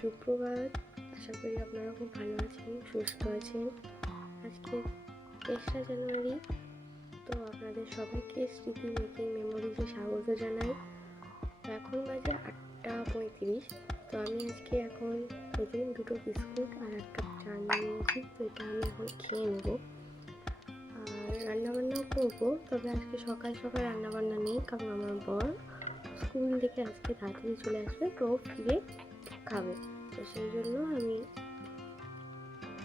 সুপ্রভাত। আশা করি আপনারা খুব ভালো আছেন, সুস্থ আছেন। আজকে 3রা জানুয়ারি। তো আপনাদের সবাইকে স্মৃতি মেকিং মেমোরিজে স্বাগত জানাই। এখন বাজে 8:35। তো আমি আজকে এখন প্রতিদিন 2টো বিস্কুট আর 1 কাপ চা নিয়েছি। তো এটা আমি এখন খেয়ে নেব। আর রান্নাবান্নাও করবো, তবে আজকে সকাল সকাল রান্নাবান্না নেই, কারণ আমার বর স্কুল থেকে আজকে তাড়াতাড়ি চলে আসবে, তো ফিরে খাবে। তো সেই জন্য আমি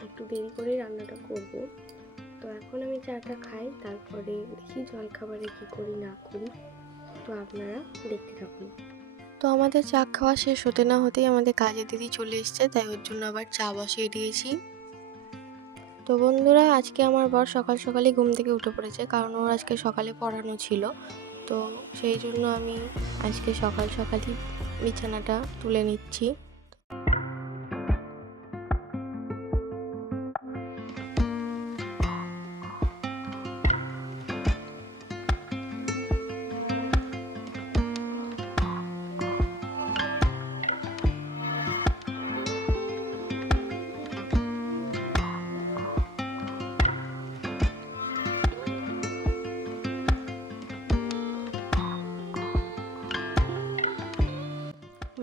একটু দেরি করে রান্নাটা করব। তো এখন আমি চাটা খাই, তারপরে দেখি জলখাবারে কি করি না করি। তো আপনারা দেখতে থাকুন। তো আমাদের চা খাওয়া শেষ হতে না হতেই আমাদের কাজের দিদি চলে এসছে, তাই ওর জন্য আবার চা বসিয়ে দিয়েছি। তো বন্ধুরা, আজকে আমার বর সকাল সকালই ঘুম থেকে উঠে পড়েছে, কারণ ওর আজকে সকালে পড়ানো ছিল। তো সেই জন্য আমি আজকে সকাল সকালই বিছানাটা তুলে নিচ্ছি।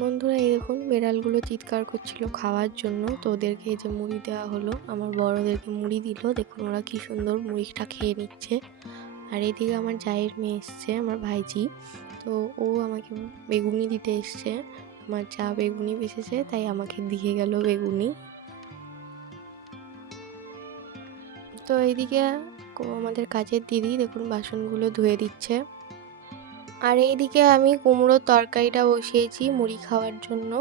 বন্ধুরা, এই দেখুন বেড়ালগুলো চিৎকার করছিল খাওয়ার জন্য। তো ওদেরকে এই যে মুড়ি দেওয়া হলো, আমার বড় ওদেরকে মুড়ি দিল। দেখুন ওরা কি সুন্দর মুড়িটা খেয়ে নিচ্ছে। আর এদিকে আমার জায়ের মেয়ে এসছে, আমার ভাইজি। তো ও আমাকে বেগুনি দিতে এসছে। আমার যা বেগুনি বেঁচেছে, তাই আমাকে দিয়ে গেল বেগুনি। তো এইদিকে আমাদের কাজের দিদি দেখুন বাসনগুলো ধুয়ে দিচ্ছে। আর এইদিকে আমি কুমড়োর তরকারিটা বসিয়েছি মুড়ি খাওয়ার জন্য।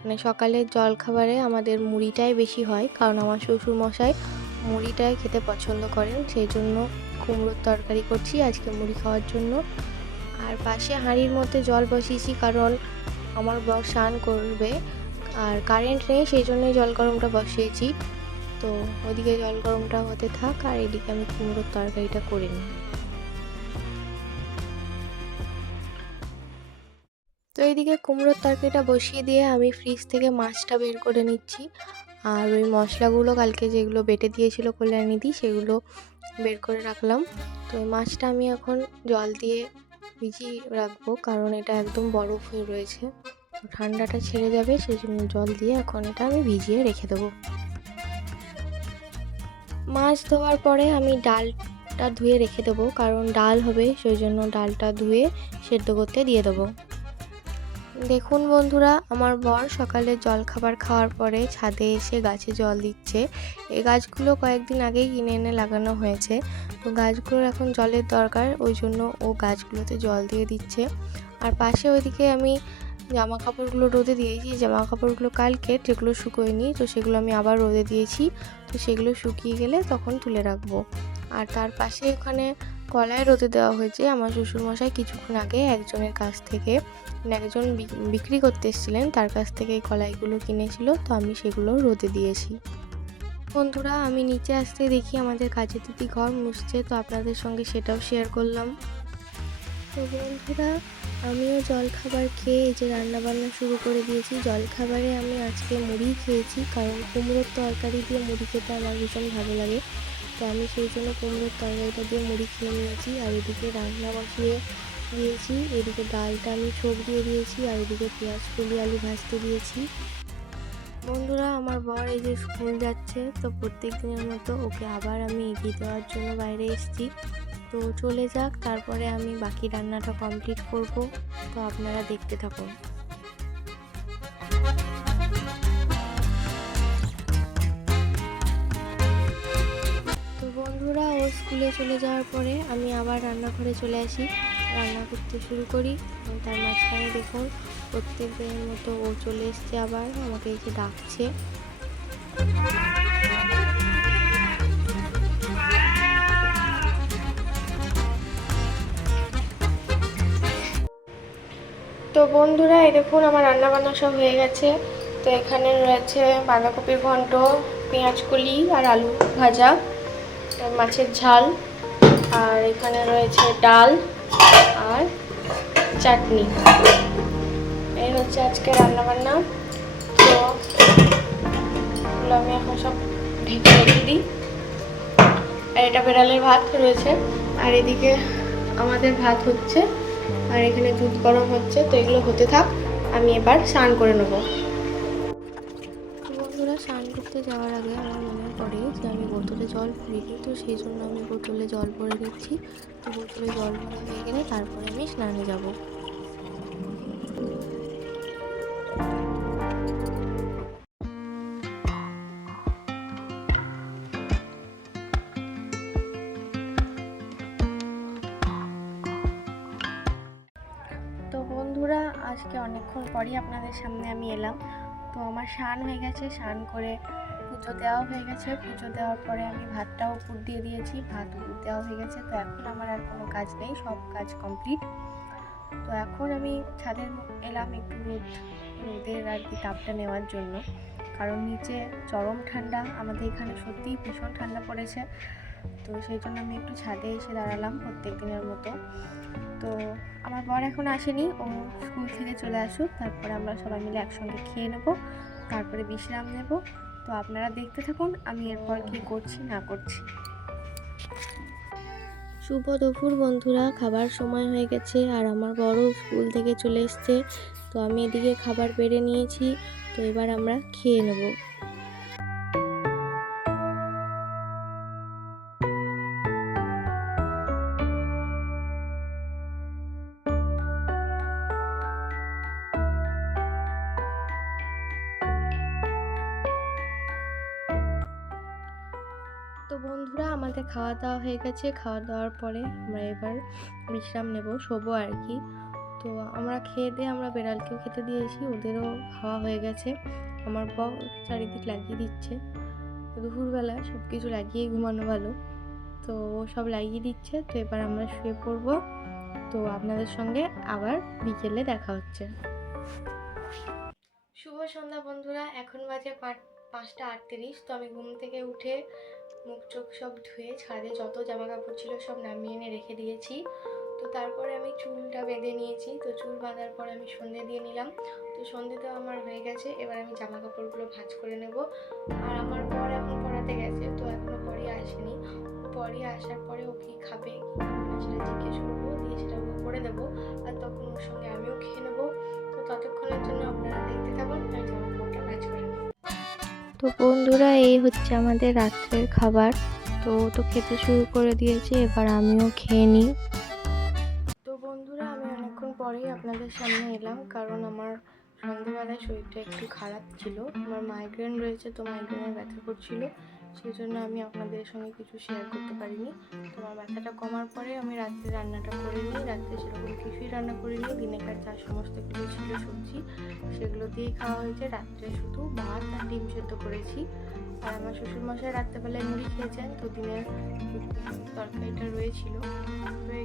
মানে সকালের জলখাবারে আমাদের মুড়িটাই বেশি হয়, কারণ আমার শ্বশুরমশাই মুড়িটাই খেতে পছন্দ করেন। সেই জন্য কুমড়োর তরকারি করছি আজকে মুড়ি খাওয়ার জন্য। আর পাশে হাঁড়ির মধ্যে জল বসিয়েছি, কারণ আমার বর স্নান করবে আর কারেন্ট নেই, সেই জন্যই জল গরমটা বসিয়েছি। তো ওদিকে জল গরমটা হতে থাক, আর এদিকে আমি কুমড়োর তরকারিটা করে নিই। তো এইদিকে কুমড়োর তরকারিটা বসিয়ে দিয়ে আমি ফ্রিজ থেকে মাছটা বের করে নিচ্ছি। আর ওই মশলাগুলো কালকে যেগুলো বেটে দিয়েছিল কল্যাণীদি, সেগুলো বের করে রাখলাম। তো ওই মাছটা আমি এখন জল দিয়ে ভিজিয়ে রাখবো, কারণ এটা একদম বরফ হয়ে রয়েছে। ঠান্ডাটা ছেড়ে যাবে, সেই জন্য জল দিয়ে এখন এটা আমি ভিজিয়ে রেখে দেবো। মাছ ধোয়ার পরে আমি ডালটা ধুয়ে রেখে দেবো, কারণ ডাল হবে, সেই জন্য ডালটা ধুয়ে সেদ্ধ করতে দিয়ে দেবো। দেখুন বন্ধুরা, আমার বর সকালে জলখাবার খাওয়ার পরে ছাদে এসে গাছে জল দিচ্ছে। এই গাছগুলো কয়েকদিন আগেই কিনে এনে লাগানো হয়েছে। তো গাছগুলোর এখন জলের দরকার, ওই জন্য ও গাছগুলোতে জল দিয়ে দিচ্ছে। আর পাশে ওইদিকে আমি জামা কাপড়গুলো রোদে দিয়েছি। জামা কাপড়গুলো কালকে, যেগুলো শুকোয়নি, তো সেগুলো আমি আবার রোদে দিয়েছি। তো সেগুলো শুকিয়ে গেলে তখন তুলে রাখবো। আর তার পাশে ওখানে কলাই রোদে দেওয়া হয়েছে। আমার শ্বশুরমশাই কিছুক্ষণ আগে একজনের কাছ থেকে, একজন বিক্রি করতে এসেছিলেন, তার কাছ থেকে এই কলাইগুলো কিনেছিল। তো আমি সেগুলো রোদে দিয়েছি। বন্ধুরা, আমি নিচে আসতে দেখি আমাদের কাজের দিদি ঘর মুছছে, তো আপনাদের সঙ্গে সেটাও শেয়ার করলাম। তো বন্ধুরা, আমিও জলখাবার খেয়ে এই যে রান্নাবান্না শুরু করে দিয়েছি। জলখাবারে আমি আজকে মুড়ি খেয়েছি, কারণ কুমড়োর তরকারি দিয়ে মুড়ি খেতে আমার ভীষণ ভালো লাগে। তো আমি সেই জন্য কুমড়োর তরকারিটা দিয়ে মুড়ি খেয়ে নিয়েছি। আর এদিকে রান্না বসিয়ে দিয়েছি, এদিকে ডালটা আমি ছোপ দিয়ে দিয়েছি, আর এদিকে পেঁয়াজ কলি আলু ভাজতে দিয়েছি। বন্ধুরা, আমার বর এই যে স্কুল যাচ্ছে, তো প্রত্যেক দিনের মতো ওকে আবার আমি এগিয়ে দেওয়ার জন্য বাইরে এসেছি। তো চলে যাক, তারপরে আমি বাকি রান্নাটা কমপ্লিট করব। তো আপনারা দেখতে থাকুন। তো বন্ধুরা, ও স্কুলে চলে যাওয়ার পরে আমি আবার রান্নাঘরে চলে আসি, রান্না করতে শুরু করি। তার মাঝখানে দেখুন প্রত্যেক দিনের মতো ও চলে এসছে, আবার আমাকে এসে ডাকছে। তো বন্ধুরা, এই দেখুন আমার রান্নাবান্না সব হয়ে গেছে। তো এখানে রয়েছে বাঁধাকপির ঘন্ট, পেঁয়াজ কলি আর আলু ভাজা, মাছের ঝাল, আর এখানে রয়েছে ডাল আর চাটনি। এই হচ্ছে আজকে রান্নাবান্না। তো এগুলো আমি এখন সব ঢেকে রেখে দিই। আর এটা বেড়ালের ভাত রয়েছে, আর এদিকে আমাদের ভাত হচ্ছে, আর এখানে দুধ গরম হচ্ছে। তো এগুলো হতে থাক, আমি এবার স্নান করে নেবো। বন্ধুরা, স্নান করতে যাওয়ার আগে আমার মনে পড়ে যে আমি বোতলে জল ভরিনি, তো সেই জন্য আমি বোতলে জল ভরে নিচ্ছি। তো বোতলে জল ভরা হয়ে গেলে তারপরে আমি স্নানে যাব। তো বন্ধুরা, আজকে অনেকক্ষণ পরই আপনাদের সামনে আমি এলাম। তো আমার স্নান হয়ে গেছে, স্নান করে পুজো দেওয়া হয়ে গেছে। পুজো দেওয়ার পরে আমি ভাতটাও উপর দিয়ে দিয়েছি, ভাত উপর দেওয়া হয়ে গেছে। তো এখন আমার আর কোনো কাজ নেই, সব কাজ কমপ্লিট। তো এখন আমি ছাদে এলাম একটু রোদের আর কি তাপটা নেওয়ার জন্য, কারণ নিচে চরম ঠান্ডা, আমাদের এখানে সত্যিই ভীষণ ঠান্ডা পড়েছে। তো সেই জন্য আমি একটু ছাদে এসে দাঁড়ালাম প্রত্যেক দিনের মতো। তো আমার বর এখন আসেনি, ও স্কুল থেকে চলে আসুক, তারপরে আমরা সবাই মিলে একসঙ্গে খেয়ে নেব, তারপরে বিশ্রাম নেব। তো আপনারা দেখতে থাকুন আমি এরপর কী করছি না করছি। শুভ দুপুর বন্ধুরা, খাবার সময় হয়ে গেছে, আর আমার বড় স্কুল থেকে চলে এসছে। তো আমি এদিকে খাবার বেড়ে নিয়েছি, তো এবার আমরা খেয়ে নেব। তো বন্ধুরা, আমাদের খাওয়া দাওয়া হয়ে গেছে, খাওয়া দাওয়ার পরে আমরা এবার বিশ্রাম নেব, শোবো আর কি। তো আমরা খেয়ে দিয়ে আমরা বেড়ালকেও খেতে দিয়েছি, ওদেরও খাওয়া হয়ে গেছে। আমার বর চারিদিক লাগিয়ে দিচ্ছে, দুপুরবেলা সব কিছু লাগিয়ে ঘুমানো ভালো, তো ও সব লাগিয়ে দিচ্ছে। তো এবার আমরা শুয়ে পড়বো। তো আপনাদের সঙ্গে আবার বিকেলে দেখা হচ্ছে। শুভ সন্ধ্যা বন্ধুরা, এখন বাজে 5টা 38। তো আমি ঘুম থেকে উঠে মুখ চোখ সব ধুয়ে ছাদে যত জামা কাপড় ছিল সব নামিয়ে এনে রেখে দিয়েছি। তো তারপরে আমি চুলটা বেঁধে নিয়েছি। তো চুল বাঁধার পর আমি সন্ধে দিয়ে নিলাম। তো সন্ধেটা আমার হয়ে গেছে, এবার আমি জামা কাপড়গুলো ভাঁজ করে নেব। আর আমার বর এখন পড়াতে গেছে, তো এখনো পরে আসেনি। পরে আসার পরে ও কি খাবে না সেটা জিজ্ঞেস করবো, দিয়ে সেটা ওকে করে দেবো। আর তখন ওর সঙ্গে আমিও খেয়ে নেবো। তো ততক্ষণের জন্য আপনারা দেখতে থাকুন, আর জামা কাপড়টা ভাঁজ করে নেব। তো বন্ধুরা, এই হচ্ছে আমাদের রাত্রের খাবার। তো খেতে শুরু করে দিয়েছে, এবার আমিও খেয়ে নিই। তো বন্ধুরা, আমি অনেকক্ষণ পরেই আপনাদের সামনে এলাম, কারণ আমার সন্ধ্যেবেলায় শরীরটা একটু খারাপ ছিল। আমার মাইগ্রেন রয়েছে, তো মাইগ্রেনের ব্যথা করছিল, সেই জন্য আমি আপনাদের সঙ্গে কিছু শেয়ার করতে পারিনি। তো আমার ব্যথাটা কমার পরে আমি রাত্রে রান্নাটা করে নিই। রাত্রে সেরকম কিছুই রান্না করিনি, দিনেকার যা সমস্ত কিছু ছিল সবজি সেগুলো দিয়েই খাওয়া হয়েছে। রাত্রে শুধু ভাত আর ডিম সেদ্ধ করেছি। আর আমার শ্বশুরমশাই রাত্রেবেলায় মুড়ি খেয়েছেন, তো দিনের তরকারিটা রয়ে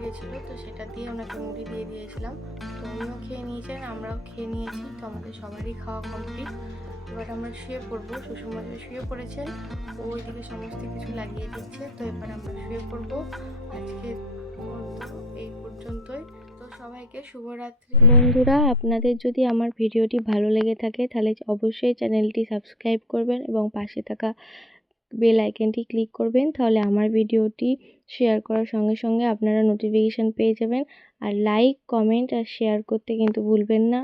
গেছিলো, তো সেটা দিয়ে ওনাকে মুড়ি দিয়ে দিয়েছিলাম। তো উনিও খেয়ে নিয়েছেন, আমরাও খেয়ে নিয়েছি। তো আমাদের সবারই খাওয়া কমপ্লিট। এবার আমরা শুয়ে পড়বো। শ্বশুরমশাই শুয়ে পড়েছেন, ও ওইদিকে সমস্ত কিছু লাগিয়ে দিচ্ছে। তো এবার আমরা শুয়ে পড়বো। আজকে এই পর্যন্তই। তো সবাইকে শুভরাত্রি। বন্ধুরা, আপনাদের যদি আমার ভিডিওটি ভালো লেগে থাকে তাহলে অবশ্যই চ্যানেলটি সাবস্ক্রাইব করবেন এবং পাশে থাকা বেল আইকনটি ক্লিক করবেন, তাহলে আমার ভিডিওটি শেয়ার করার সঙ্গে সঙ্গে আপনারা নোটিফিকেশান পেয়ে যাবেন। আর লাইক, কমেন্ট আর শেয়ার করতে কিন্তু ভুলবেন না।